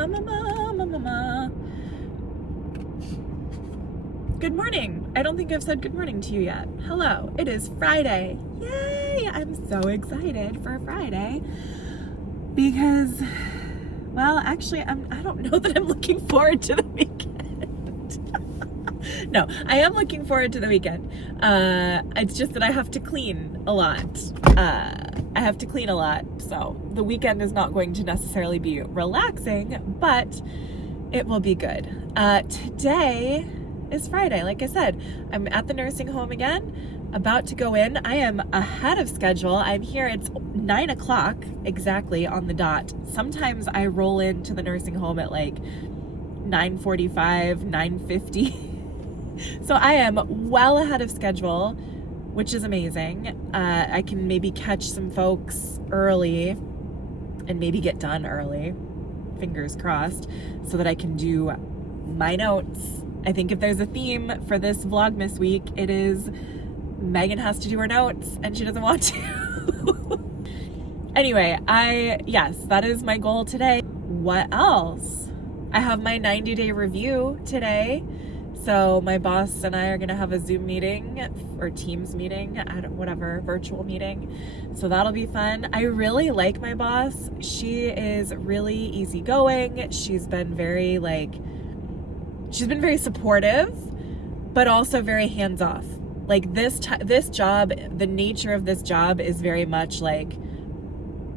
Good morning. I don't think I've said good morning to you yet. Hello. It is Friday. Yay! I'm so excited for Friday because, well, actually, I don't know that I'm looking forward to the weekend. No, I am looking forward to the weekend. It's just that I have to clean a lot. So the weekend is not going to necessarily be relaxing, but it will be good. Today is Friday. Like I said, I'm at the nursing home again, about to go in. I am ahead of schedule. I'm here. It's 9 o'clock exactly on the dot. Sometimes I roll into the nursing home at like 9:45, 9:50. So I am well ahead of schedule, which is amazing. I can maybe catch some folks early and maybe get done early, fingers crossed, so that I can do my notes. I think if there's a theme for this Vlogmas week, it is Megan has to do her notes and she doesn't want to. Anyway, yes, that is my goal today. What else? I have my 90-day review today. So my boss and I are going to have a Zoom meeting or Teams meeting, whatever, virtual meeting. So that'll be fun. I really like my boss. She is really easygoing. She's been very supportive, but also very hands-off. Like this job, the nature of this job is very much like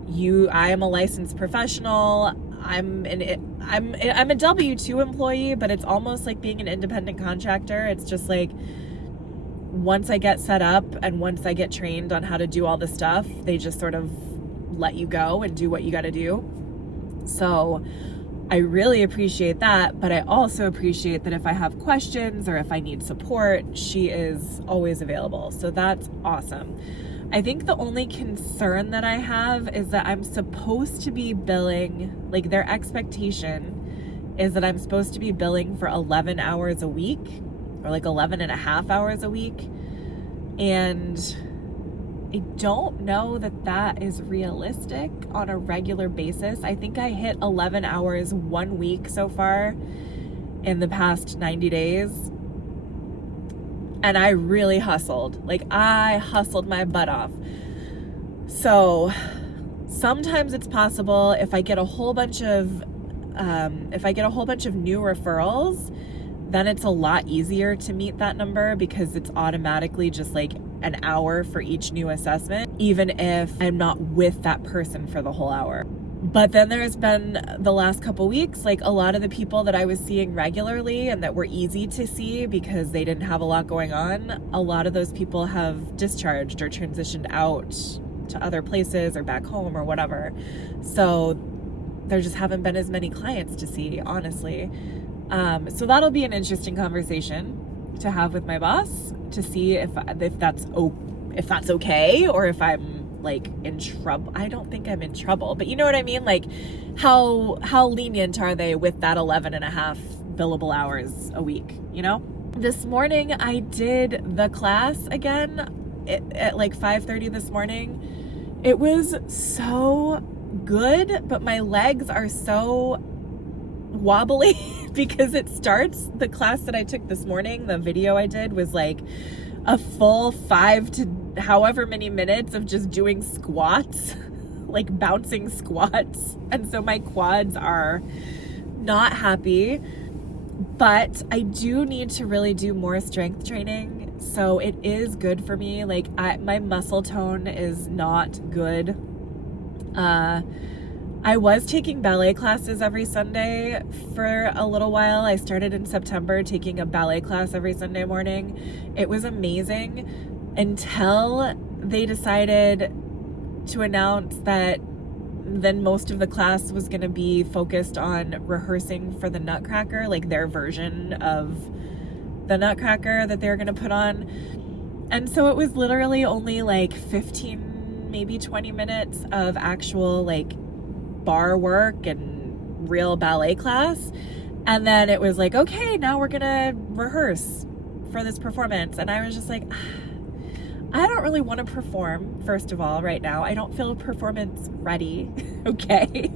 I am a licensed professional. I'm a W-2 employee, but it's almost like being an independent contractor. It's just like once I get set up and once I get trained on how to do all the stuff, they just sort of let you go and do what you got to do. So I really appreciate that, but I also appreciate that if I have questions or if I need support, she is always available. So that's awesome. I think the only concern that I have is that I'm supposed to be billing, like their expectation is that I'm supposed to be billing for 11 hours a week or like 11 and a half hours a week. And I don't know that that is realistic on a regular basis. I think I hit 11 hours 1 week so far in the past 90 days. And I really hustled. Like I hustled my butt off. So sometimes it's possible if I get a whole bunch of new referrals, then it's a lot easier to meet that number because it's automatically just like an hour for each new assessment, even if I'm not with that person for the whole hour. But then there's been the last couple weeks, like a lot of the people that I was seeing regularly and that were easy to see because they didn't have a lot going on, a lot of those people have discharged or transitioned out to other places or back home or whatever. So there just haven't been as many clients to see, honestly. So that'll be an interesting conversation to have with my boss to see if that's okay or if I'm like in trouble. I don't think I'm in trouble, but you know what I mean? Like how lenient are they with that 11 and a half billable hours a week, you know? This morning I did the class again at like 5:30 this morning. It was so good, but my legs are so wobbly because the class that I took this morning, the video I did was like a full 5 to however many minutes of just doing squats, like bouncing squats. And so my quads are not happy, but I do need to really do more strength training. So it is good for me. Like my muscle tone is not good. I was taking ballet classes every Sunday for a little while. I started in September taking a ballet class every Sunday morning. It was amazing until they decided to announce that then most of the class was going to be focused on rehearsing for the Nutcracker, like their version of the Nutcracker that they're going to put on. And so it was literally only like 15, maybe 20 minutes of actual like bar work and real ballet class. And then it was like, okay, now we're gonna rehearse for this performance. And I was just like, I don't really want to perform, first of all, right now. I don't feel performance ready. Okay.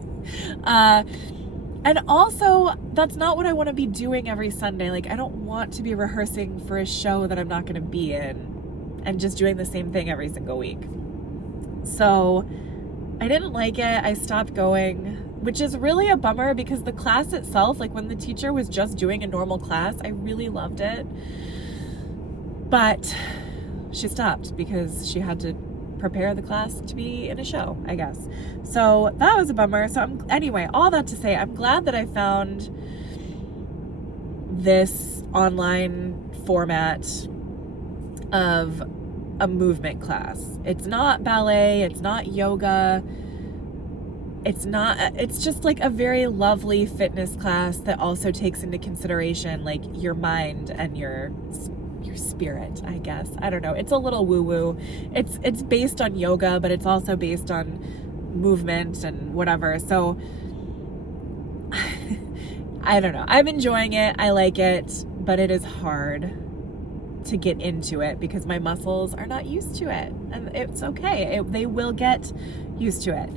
And also, that's not what I want to be doing every Sunday. Like, I don't want to be rehearsing for a show that I'm not going to be in and just doing the same thing every single week. So I didn't like it. I stopped going, which is really a bummer because the class itself, like when the teacher was just doing a normal class, I really loved it. But she stopped because she had to prepare the class to be in a show, I guess. So that was a bummer. So anyway, all that to say, I'm glad that I found this online format of a movement class. It's not ballet, it's not yoga, it's just like a very lovely fitness class that also takes into consideration like your mind and your spirit, I guess. I don't know. It's a little woo-woo. It's based on yoga, but it's also based on movement and whatever. So I don't know. I'm enjoying it. I like it, but it is hard to get into it because my muscles are not used to it, and it's okay. They will get used to it.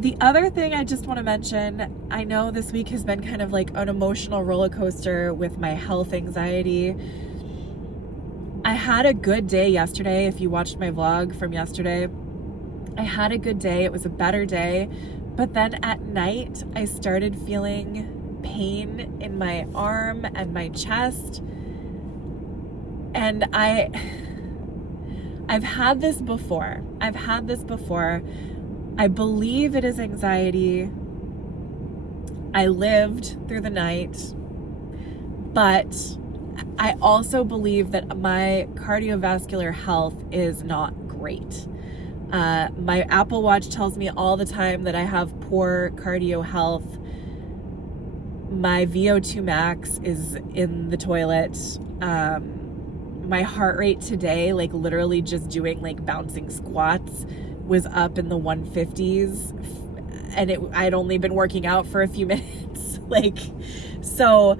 The other thing I just want to mention, I know this week has been kind of like an emotional roller coaster with my health anxiety. I had a good day yesterday. If you watched my vlog from yesterday, I had a good day. It was a better day. But then at night, I started feeling pain in my arm and my chest. And I've had this before. I believe it is anxiety. I lived through the night, but I also believe that my cardiovascular health is not great. My Apple Watch tells me all the time that I have poor cardio health. My VO2 max is in the toilet. My heart rate today, like literally just doing like bouncing squats, was up in the 150s, and I'd only been working out for a few minutes. So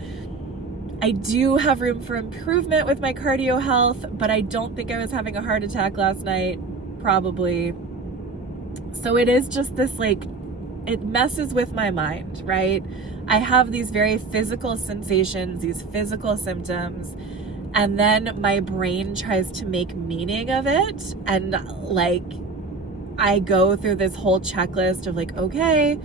I do have room for improvement with my cardio health, but I don't think I was having a heart attack last night, probably. So it is just this, like, it messes with my mind, right? I have these very physical sensations, these physical symptoms, and then my brain tries to make meaning of it. And like, I go through this whole checklist of like, okay,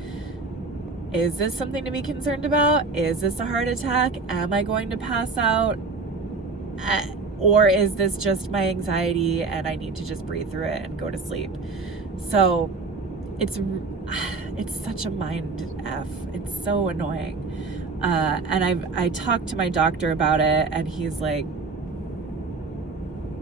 is this something to be concerned about? Is this a heart attack? Am I going to pass out? Or is this just my anxiety and I need to just breathe through it and go to sleep? So it's such a mind F. It's so annoying. And I talked to my doctor about it, and he's like,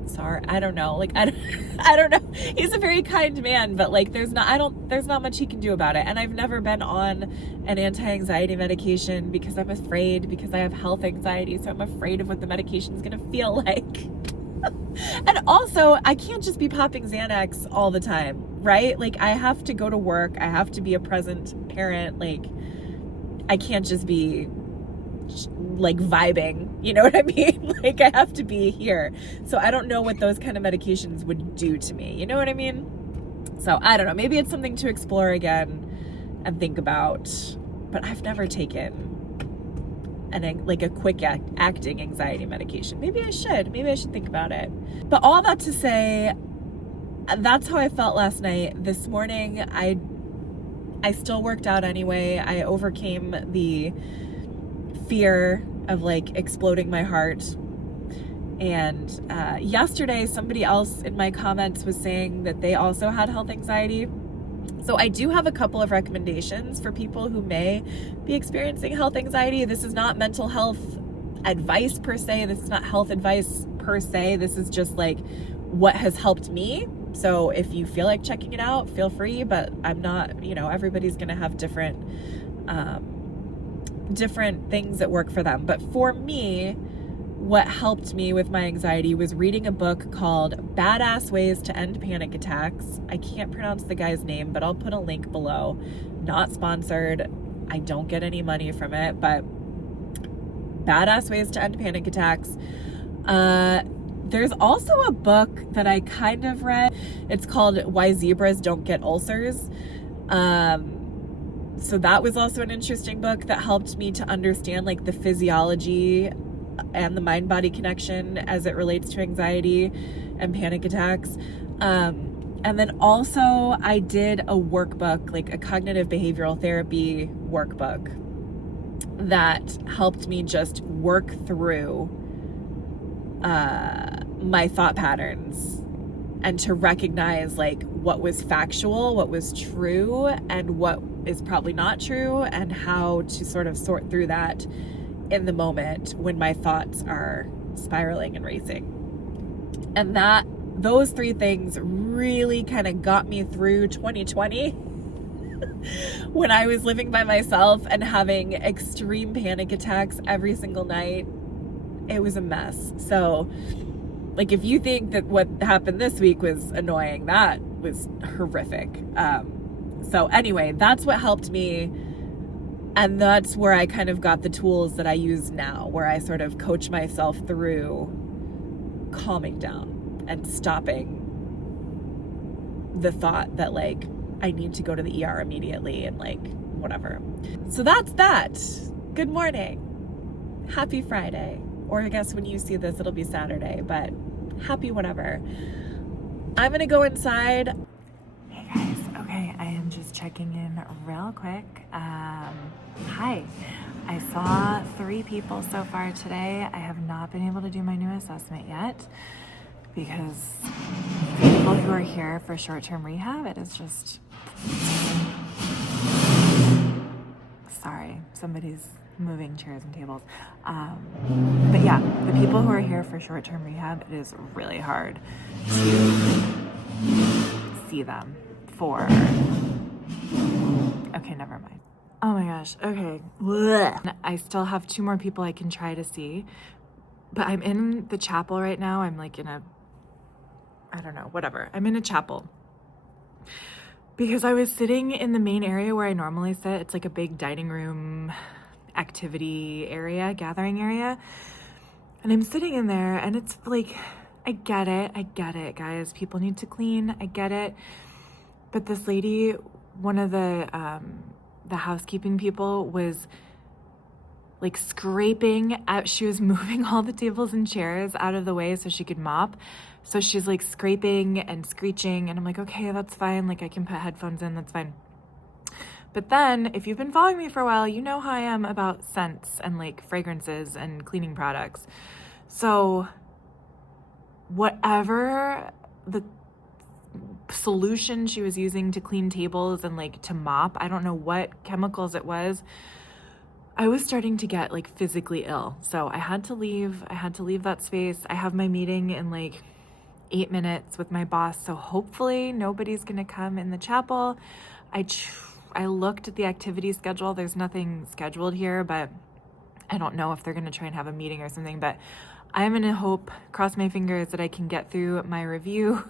sorry, I don't know. Like, I don't know. He's a very kind man, but like, there's not much he can do about it. And I've never been on an anti-anxiety medication because I'm afraid, because I have health anxiety. So I'm afraid of what the medication is going to feel like. And also, I can't just be popping Xanax all the time, right? Like, I have to go to work. I have to be a present parent. Like, I can't just be like vibing, you know what I mean? Like, I have to be here. So I don't know what those kind of medications would do to me, you know what I mean? So I don't know, maybe it's something to explore again and think about, but I've never taken a quick acting anxiety medication. Maybe I should think about it. But all that to say, that's how I felt last night. This morning, I still worked out anyway. I overcame the fear of like exploding my heart. And yesterday, somebody else in my comments was saying that they also had health anxiety. So I do have a couple of recommendations for people who may be experiencing health anxiety. This is not mental health advice per se. This is not health advice per se. This is just like what has helped me. So if you feel like checking it out, feel free, but I'm not, everybody's going to have different things that work for them. But for me, what helped me with my anxiety was reading a book called Badass Ways to End Panic Attacks. I can't pronounce the guy's name, but I'll put a link below. Not sponsored. I don't get any money from it, but Badass Ways to End Panic Attacks. There's also a book that I kind of read. It's called Why Zebras Don't Get Ulcers. So that was also an interesting book that helped me to understand like the physiology and the mind-body connection as it relates to anxiety and panic attacks. And then also I did a workbook, like a cognitive behavioral therapy workbook that helped me just work through my thought patterns and to recognize like what was factual, what was true, and what is probably not true, and how to sort of sort through that in the moment when my thoughts are spiraling and racing. And those three things really kind of got me through 2020 when I was living by myself and having extreme panic attacks every single night. It was a mess. So like if you think that what happened this week was annoying, that was horrific. So anyway, that's what helped me. And that's where I kind of got the tools that I use now, where I sort of coach myself through calming down and stopping the thought that like I need to go to the ER immediately and like whatever. So that's that. Good morning. Happy Friday. Or I guess when you see this, it'll be Saturday, but happy whatever. I'm gonna go inside. Hey guys, okay, I am just checking in real quick. Hi, I saw 3 people so far today. I have not been able to do my new assessment yet because people who are here for short-term rehab, it is just, sorry, somebody's moving chairs and tables. But yeah, the people who are here for short-term rehab, it is really hard to see them for, okay, never mind. Oh my gosh, okay. Blech. I still have 2 more people I can try to see, but I'm in the chapel right now. I'm like in a, I don't know, whatever. I'm in a chapel because I was sitting in the main area where I normally sit. It's like a big dining room activity area, gathering area. And I'm sitting in there and it's like, I get it, guys. People need to clean, I get it. But this lady, one of the housekeeping people was like scraping out, she was moving all the tables and chairs out of the way so she could mop. So she's like scraping and screeching and I'm like, okay, that's fine. Like I can put headphones in, that's fine. But then if you've been following me for a while, you know how I am about scents and like fragrances and cleaning products. So whatever the solution she was using to clean tables and like to mop, I don't know what chemicals it was, I was starting to get like physically ill. So I had to leave that space. I have my meeting in like 8 minutes with my boss. So hopefully nobody's going to come in the chapel. I looked at the activity schedule. There's nothing scheduled here, but I don't know if they're going to try and have a meeting or something, but I'm going to hope, cross my fingers, that I can get through my review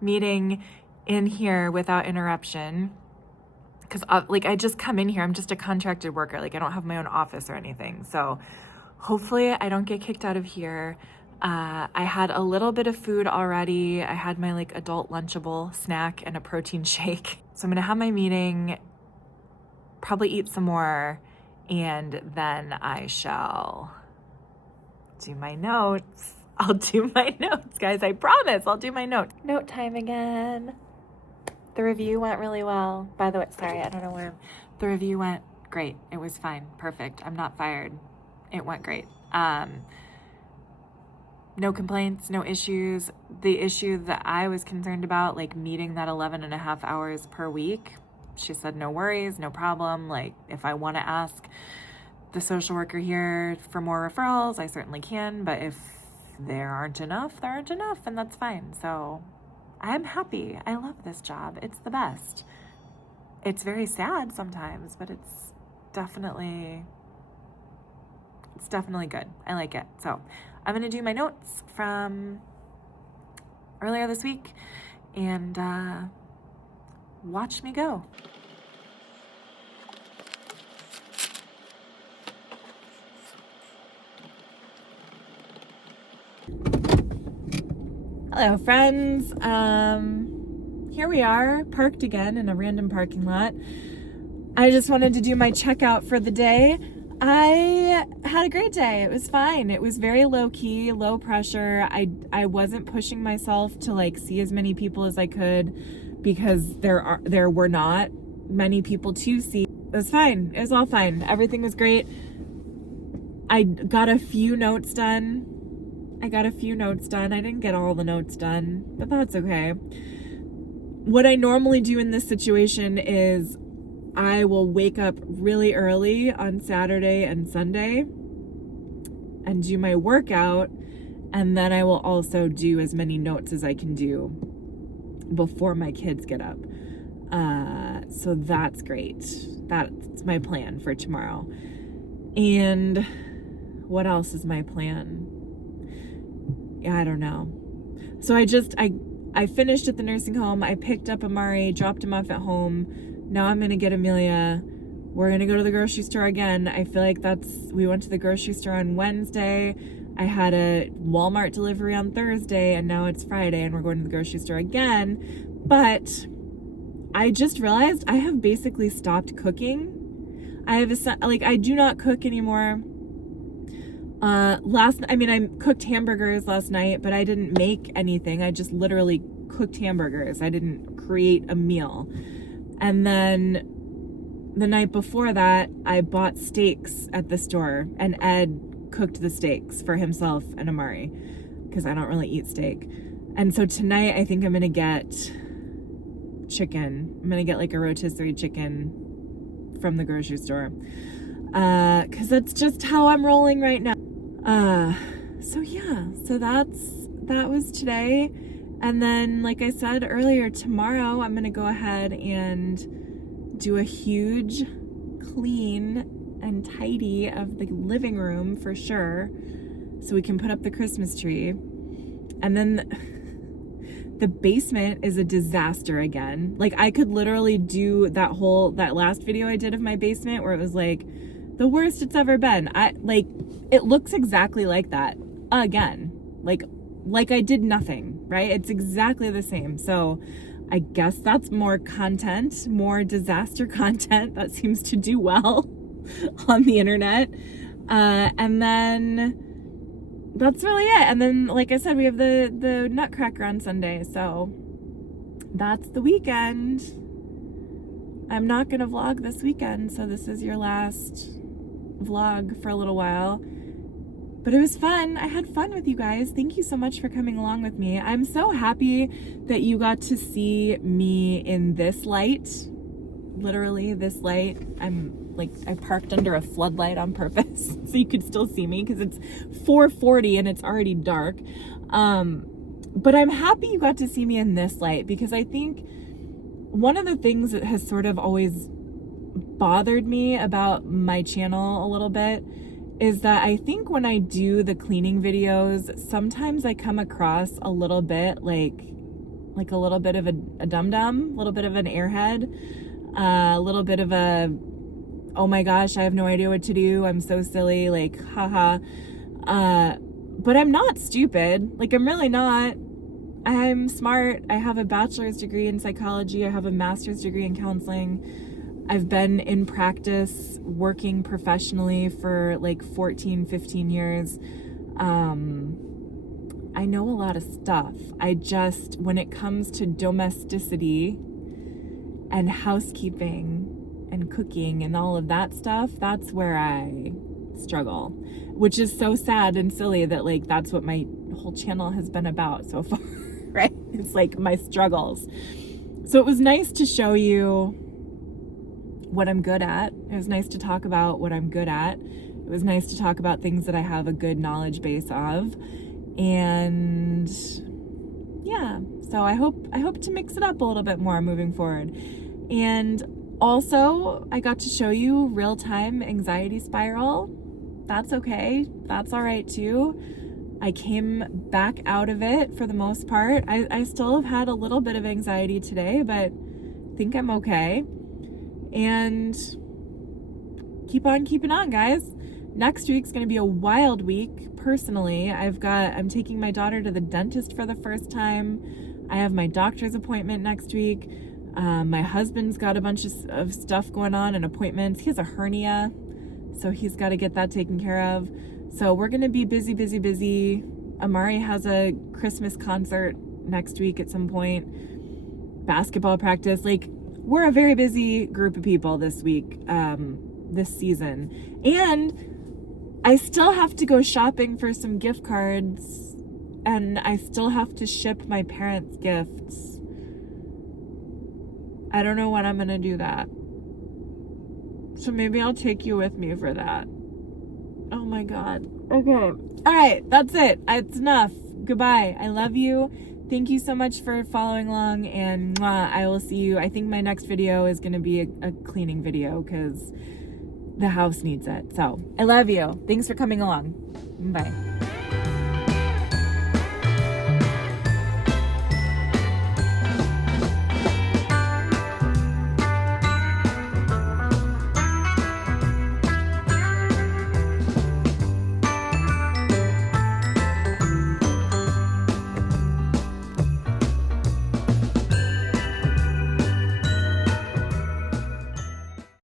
meeting in here without interruption. Because like I just come in here, I'm just a contracted worker. Like I don't have my own office or anything. So hopefully I don't get kicked out of here. I had a little bit of food already. I had my like adult Lunchable snack and a protein shake. So I'm going to have my meeting, probably eat some more, and then I shall do my notes. I'll do my notes, guys. I promise I'll do my notes. Note time again. The review went really well. By the way, sorry, I don't know where. The review went great. It was fine. Perfect. I'm not fired. It went great. No complaints, no issues. The issue that I was concerned about, like meeting that 11.5 hours per week, she said, no worries, no problem. Like if I want to ask the social worker here for more referrals, I certainly can. But if there aren't enough, there aren't enough, and that's fine. So I'm happy. I love this job. It's the best. It's very sad sometimes, but it's definitely good. I like it. So I'm going to do my notes from earlier this week and watch me go. Hello, friends. Here we are, parked again in a random parking lot. I just wanted to do my checkout for the day. I had a great day. It was fine. It was very low key, low pressure. I wasn't pushing myself to like see as many people as I could because there were not many people to see. It was fine. It was all fine. Everything was great. I got a few notes done. I didn't get all the notes done, but that's okay. What I normally do in this situation is I will wake up really early on Saturday and Sunday and do my workout, and then I will also do as many notes as I can do before my kids get up. So that's great. That's my plan for tomorrow. And what else is my plan? Yeah, I don't know. So I finished at the nursing home. I picked up Amari, dropped him off at home. Now I'm going to get Amelia. We're going to go to the grocery store again. I feel like we went to the grocery store on Wednesday. I had a Walmart delivery on Thursday, and now it's Friday, and we're going to the grocery store again. But I just realized I have basically stopped cooking. I do not cook anymore. I cooked hamburgers last night, but I didn't make anything. I just literally cooked hamburgers. I didn't create a meal. And then the night before that, I bought steaks at the store, and Ed cooked the steaks for himself and Amari because I don't really eat steak. And so tonight, I think I'm going to get chicken. I'm going to get like a rotisserie chicken from the grocery store because that's just how I'm rolling right now. So that was today. And then, like I said earlier, tomorrow I'm going to go ahead and do a huge clean and tidy of the living room for sure, so we can put up the Christmas tree. And then the basement is a disaster again. Like, I could literally do that last video I did of my basement where it was like the worst it's ever been. It looks exactly like that again. Like I did nothing, right? It's exactly the same. So I guess that's more content, more disaster content that seems to do well on the internet. And then that's really it. And then, like I said, we have the Nutcracker on Sunday. So that's the weekend. I'm not going to vlog this weekend. So this is your last vlog for a little while. But it was fun. I had fun with you guys. Thank you so much for coming along with me. I'm so happy that you got to see me in this light. Literally this light. I parked under a floodlight on purpose so you could still see me because it's 4:40 and it's already dark. But I'm happy you got to see me in this light because I think one of the things that has sort of always bothered me about my channel a little bit is that I think when I do the cleaning videos, sometimes I come across a little bit like a little bit of a dum-dum, a little bit of an airhead, a little bit of a, oh my gosh, I have no idea what to do, I'm so silly, like, haha. But I'm not stupid. Like, I'm really not. I'm smart. I have a bachelor's degree in psychology. I have a master's degree in counseling. I've been in practice working professionally for like 14, 15 years. I know a lot of stuff. When it comes to domesticity and housekeeping and cooking and all of that stuff, that's where I struggle, which is so sad and silly that like that's what my whole channel has been about so far, right? It's like my struggles. So it was nice to show you what I'm good at. It was nice to talk about what I'm good at. It was nice to talk about things that I have a good knowledge base of. And yeah, so I hope to mix it up a little bit more moving forward. And also, I got to show you real-time anxiety spiral. That's okay. That's all right too. I came back out of it for the most part. I still have had a little bit of anxiety today, but I think I'm okay. And keep on keeping on, guys. Next week's going to be a wild week. Personally, I'm taking my daughter to the dentist for the first time. I have my doctor's appointment next week. My husband's got a bunch of stuff going on and appointments. He has a hernia, so he's got to get that taken care of. So we're going to be busy, busy, busy. Amari has a Christmas concert next week at some point. Basketball practice. Like, we're a very busy group of people this week, this season. And I still have to go shopping for some gift cards, and I still have to ship my parents gifts. I don't know when I'm gonna do that. So maybe I'll take you with me for that. Oh my God. Okay. All right. That's it. It's enough. Goodbye. I love you. Thank you so much for following along, and I will see you. I think my next video is going to be a cleaning video because the house needs it. So I love you. Thanks for coming along. Bye.